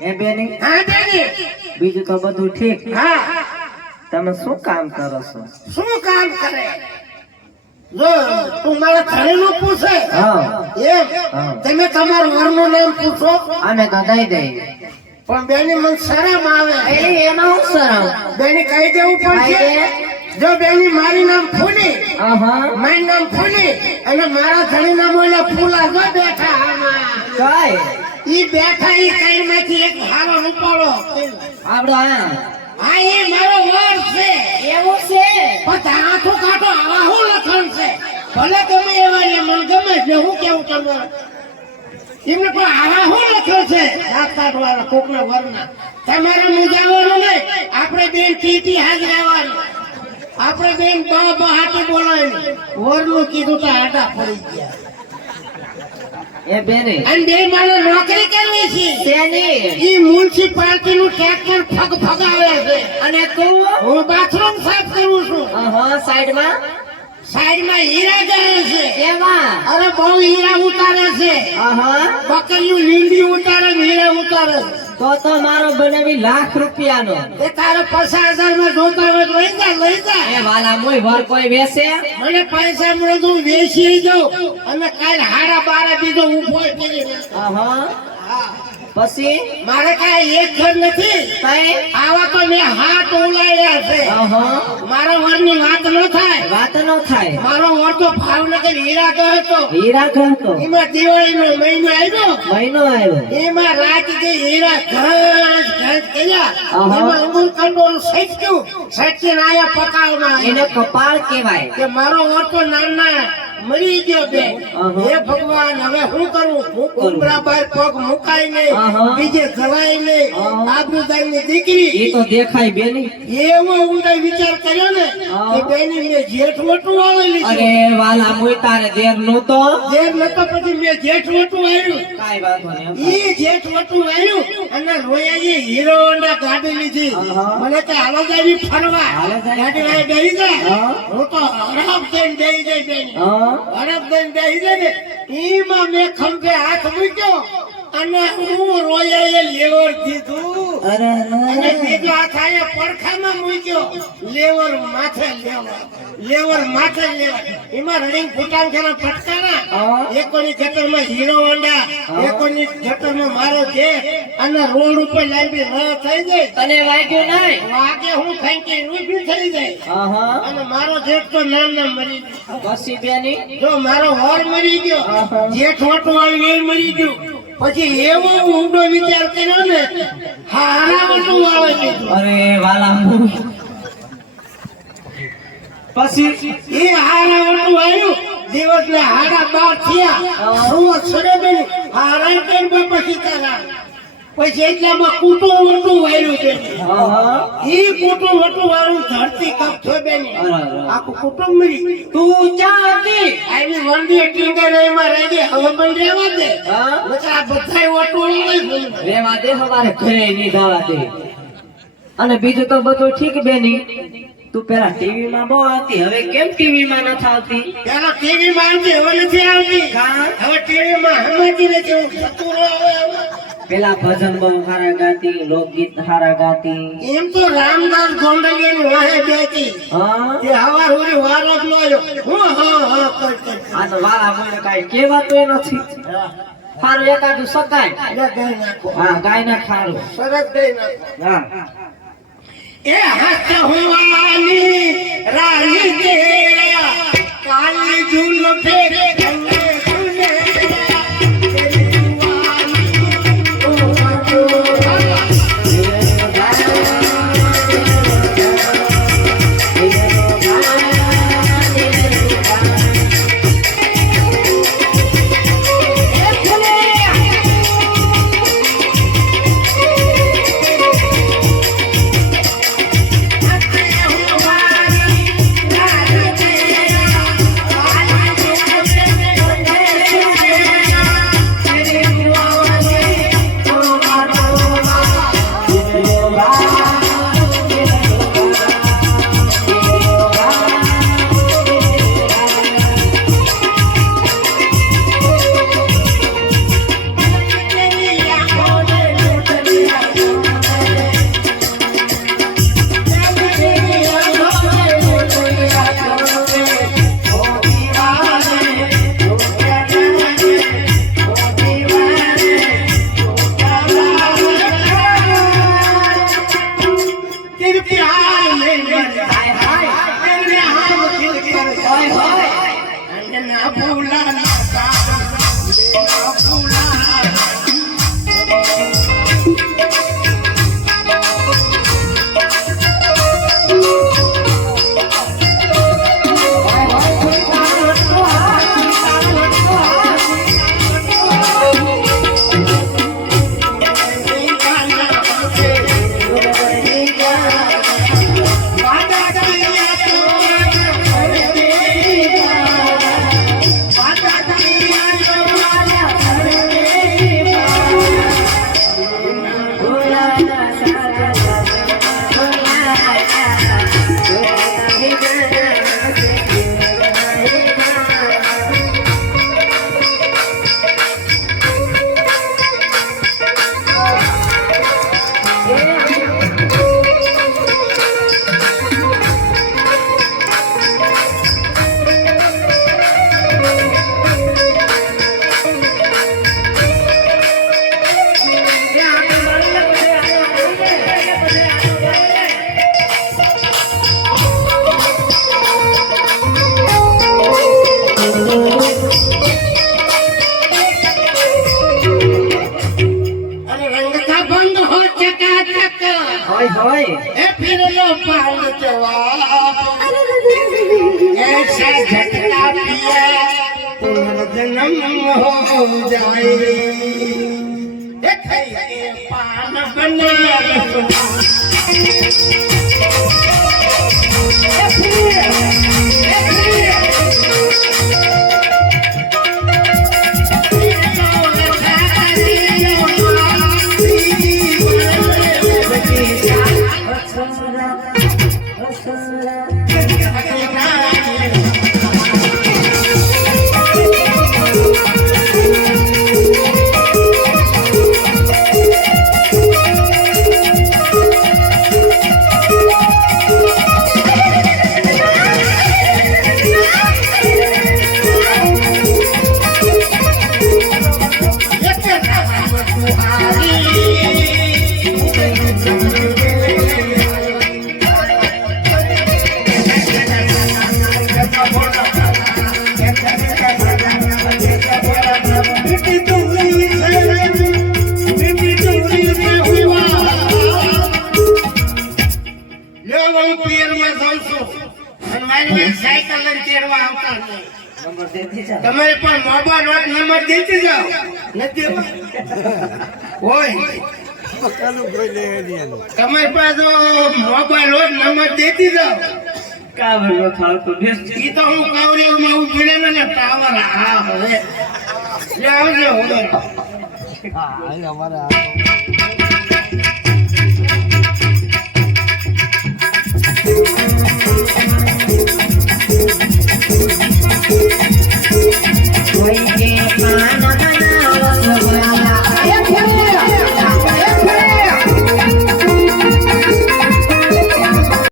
એ બેની હા બેની બીજું તો બધું ઠીક. હા તમે શું કામ કરો છો? શું કામ કરે જો તું મારા ધણીનું પૂછે હા એમ તમે તમારું વરનું નામ પૂછો અમે તો દઈ દઈ. પણ બેની મને શરમ આવે એમાં હું શરમ? બેની કહી દેવું પડશે જો બેની મારી નામ ફૂલી મારું નામ ફૂલી અને મારા ધણી નામ ઓલા ફૂલા જો બેઠા આમાં કઈ ઈ બેઠા ઈ કઈ માંથી એક હારો રૂપાળો આપડો આ હા એ મારો વર છે એવું છે? પણ આખો કાઢો આવા હું લખણ છે ભલે તમે એવા ને મને ગમે છે હું કેવું તમારે એમને પણ આવા હું લખણ છે રાત કાઢવાના કોકના વરના તમારે મુજાવાનું નહીં આપણે બેન ટીટી હાજર આવવાનું આપણે બેન બા હાટે બોલાવી વરનું કીધું તો આટા પડી ગયા એ બેની અને બે મારે નોકરી કરવી છે શેની? ઈ મ્યુનિસિપાલિટી નું ટ્રેક્ટર ફગ ફગાવે છે અને તું? હું બાથરૂમ સાફ કરું છું સાઈડમાં સાઈડમાં હીરા જાય છે એમાં અરે બહુ હીરા ઉતારે છે બકરીયું લીંડી ઉતારે ને હીરા ઉતારે તો મારો બનાવી ₹1,00,000 નો. એ તારે 50,000 માં જોતા હોય તો લઈ જા એ વાલા મોય વર કોઈ વેસે? મને પૈસા મળે તો હું વેચી દઉં અને કાલ હાડા બારા બીજો ઉભો કરી પછી મારે કાંઈ એક ઘર નથી કઈ આવા તો મેં હાથ ઉલાડ્યા છે મારા વરની વાત ન થાય વાત નો થાય. મારો વર તો ભાવનગર હીરા ગયો હતો હીરા ઘણતો એમાં દિવાળીનો મહિનો આવ્યો મહિનો આવ્યો એમાં રાત જે હીરા ઘસ કર્યા એમાં અંગુલ કંડોળ સચ્યું આયા પકાવના એને કપાળ કેવાય. કે મારો વર તો નાના મરી ગયો બે હે ભગવાન હવે શું કરું ઉમરા બાર પગ મુકાય નહીં બીજે જવાય નહીં આબરૂદાર ની દીકરી એ તો દેખાય બેની. એવો ઊંડા વિચાર કર્યો ને કે બેની મેં જેઠ વટું વાળી લીધું. અરે વાલા મોય તારે દેર નતો? દેર નતો પછી મેં જેઠ વટું વાળ્યું. કાઈ વાંધો નહીં. ઈ જેઠ વટું વાળ્યું અને રોયાએ હીરો હોન્ડા ગાડી લીધી. મને તો હાલો જાવી ફરવા ગાડી લઈ બેહી જાય હું તો હરાબ થઈને બેહી જાય બેની હરાબ થઈને બેહી જાય ને ઈમાં મેં ખંભે હાથ મૂક્યો અને હું રોયાએ લેવર દીધું અને બીજો હાથ આયા પડખામાં મૂક્યો લેવર માથે લેવર એમાં રડિંગ ફૂટાણ ખેના ફટકારા એકોની ખેતરમાં હીરો હોન્ડા એકોની ખેતરમાં મારો છે અને રોડ ઉપર લાંબી ન થઈ જાય તને વાગ્યું નહીં? વાગે હું ખાઈ ઊભી થઈ જાય અને મારો જેઠ તો નાના મરી ગયો. પછી બેની જો મારો વર મરી ગયો જેઠ વટું આવી એ મરી ગયું પછી એવો ઊંડો વિચાર કર્યો ને હારા વટું આવે છે. અરે વાલા મોય પછી એ હારા વટું આવ્યું દિવસ ને હાડા 12 થયા સુવત સડે હારા કેમ પછી કરા પછી એટલામાં કુટું વટું વાળ્યું છે ઈ કુટું વટું વાળું ધરતી કપ છો બેની આખું કુટુંબ મરી તું ચાતી આની વંડી ટીંગર એમાં રહી ગઈ હવે પણ રહેવા દે બધા બધાય વટું નહીં રેવા દે હવારે ઘરે નહીં જવા દે. અને બીજું તો બધું ઠીક બેની. તું પેલા ટીવી માં બહુ આવતી હવે કેમ ટીવી માં નથી આવતી? પેલા ટીવી માં આવતી હવે નથી આવતી હવે ટીવી માં હમાતી નથી હું સતુરો આવે પેલા ભજન બહુ સારા ગાતી, લોકગીત સારા ગાતી. એમ તો રામદાસ ગોંડલિયાની વાહે બેઠી તે હવાર હોરી વારો જ લ્યો હું હા કરતી આ તો વાલા મને કાઈ કહેવાતું નથી. સારું એકાદું સકાય ગાય નાખો ગાય ના ખારું સરસ દઈ નાખો એ હાથ હોવાની રાહી દેરા કાલી ઝૂલ ફેરે ગંગે સુનેરા તેરી જુવાની ઓ पर रंग था बंद हो चकाचक હોય હોય ए फिर लो पाल जवाब ऐसा झटका पिया पुनर्जन्म हो जाए ए खाइए पान बने નંબર દેતી જા તમારે પણ મોબાઈલ વાત નંબર દેતી જાઓ નથી હોય તમારે પાસે મોબાઈલ વાત નંબર દેતી જાઓ કાવડો ખાવતો બેસ ઈ તો હું કાવરિયામાં ઉભી રહે ને ટાવર હા હવે લે આવજો હવે હા અમારે